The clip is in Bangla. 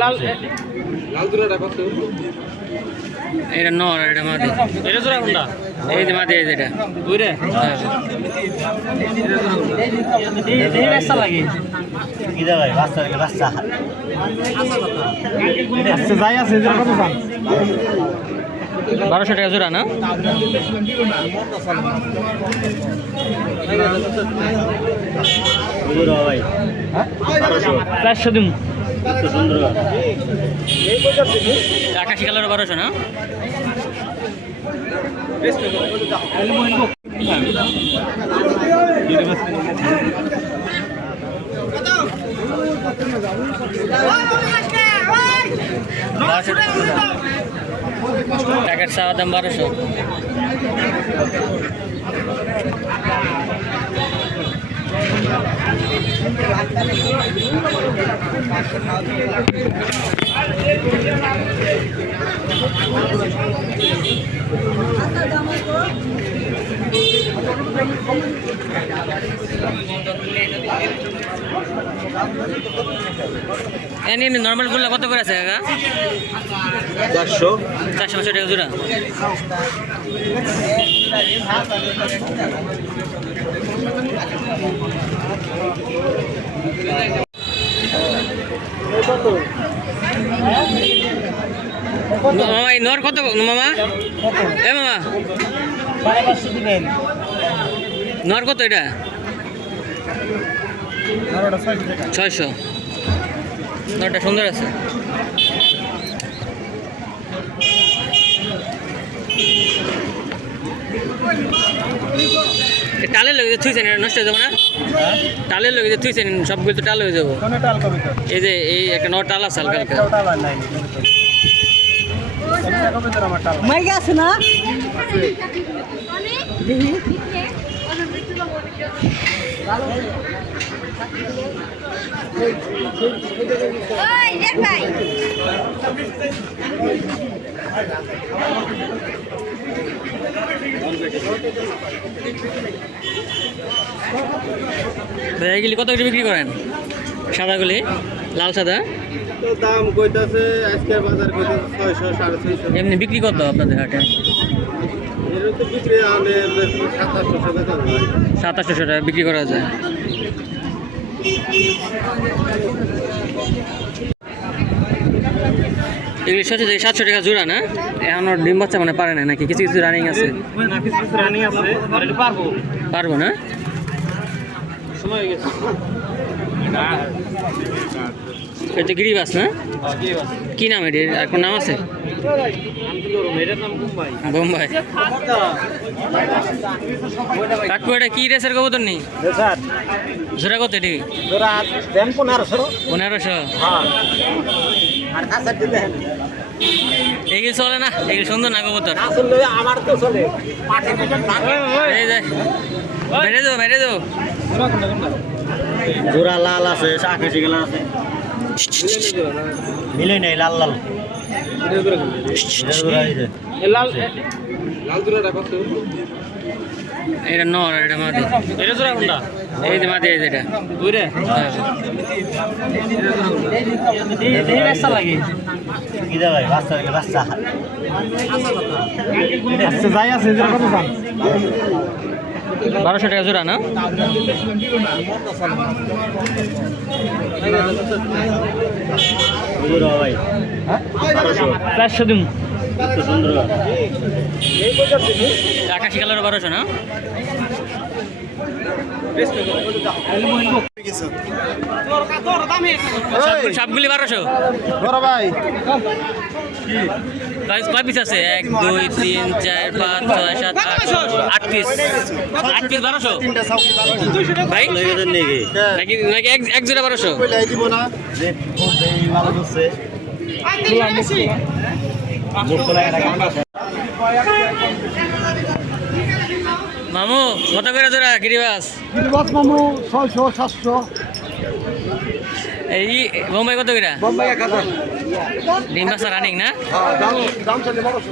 লাল লাল দুটোটা কত? এটা নর এটা মাদি। এটা জোড়া কোনটা? এই যে মাদি এই যে এটা। হ্যাঁ। এই রাস্তা লাগে। ভাই বাচ্চা বাচ্চা। আচ্ছা যাই আছে জোড়া কত দাম বারোশো টাকা জোড়া না? বারোশো চারশো দিন আকাশি কালার বারোশো না? টাকার চাওয়ার দাম বারোশো। এমনি এমনি নর্মালগুলো কত করে আছে কাকা? চারশো। চারশো পাঁচশো টাকা জোড়া। মামা এই নর কত মামা? এ মামা নর কত এটা? ছয়শো। নরটা সুন্দর আছে। এ টালের লগে থুইছেন নষ্ট হয়ে যাব না? টালের লগে থুইছেন সবগুলো তো টাল হয়ে যাব। টাল এই যে এই একটা নর টাল আছে হালকা হালকা। টাল আর নাই কবে তো আমার টাল মাই গেছে না? ওই দেখ ভাই ভাই এগুলি কত করে বিক্রি করেন? সাদাগুলি লাল সাদা? তো দাম কইতাছে আজকের বাজার কইতাছে ছয়শো সাড়ে ছয়শো। এমনি বিক্রি কত আপনাদের হাটে? সাতাশশো টাকা বিক্রি করা যায়। এগুলি সাতশো থেকে সাতশো টাকা জোড়া না? এখন ডিম বাচ্চা মানে পারে না নাকি কিছু কিছু রানিং আছে? পারব। না? সময় হয়ে গেছে। এটা গিরিবাস না? কি নাম এটির আর কোন নাম আছে? এটার নাম মুম্বাই বোম্বাই। কাকু এটা কি রেসের কবুতর নেই জোড়া কত এটি? পনেরোশো। পনেরোশো? হ্যাঁ। দেন এগুলি চলে না? এগুলি সুন্দর না কবুতর? আমার তো চলে। এই যে। মেরে দেবো মেরে দেবো জোড়া লাল আছে আকাশি গেলা আছে। মিলে নেই লাল লাল। এটা নর এটা মাদি এটা জোড়া কোনটা? এই যে মাদি রাস্তা লাগে ভাই আচ্ছা যাই আছে কত দাম বারোশো টাকা জোড়া না? বারোশো চারশো দিন। আকাশি কালার বারোশো না? সবগুলি- সবগুলি বারোশো? বড় ভাই। কয় কয় পিস আছে? এক দুই তিন চার পাঁচ ছয় সাত আট আট পিস আট পিস বারোশো? ভাই? নাকি? নাকি এক এক জোড়া বারোশো। মামু কত করে জোড়া গিরিবাস? গিরিবাস মামু ছয়শো সাতশো। এই বোম্বাই কত কিনা ডিম বাচ্চা রানিং না? দাম বারোশো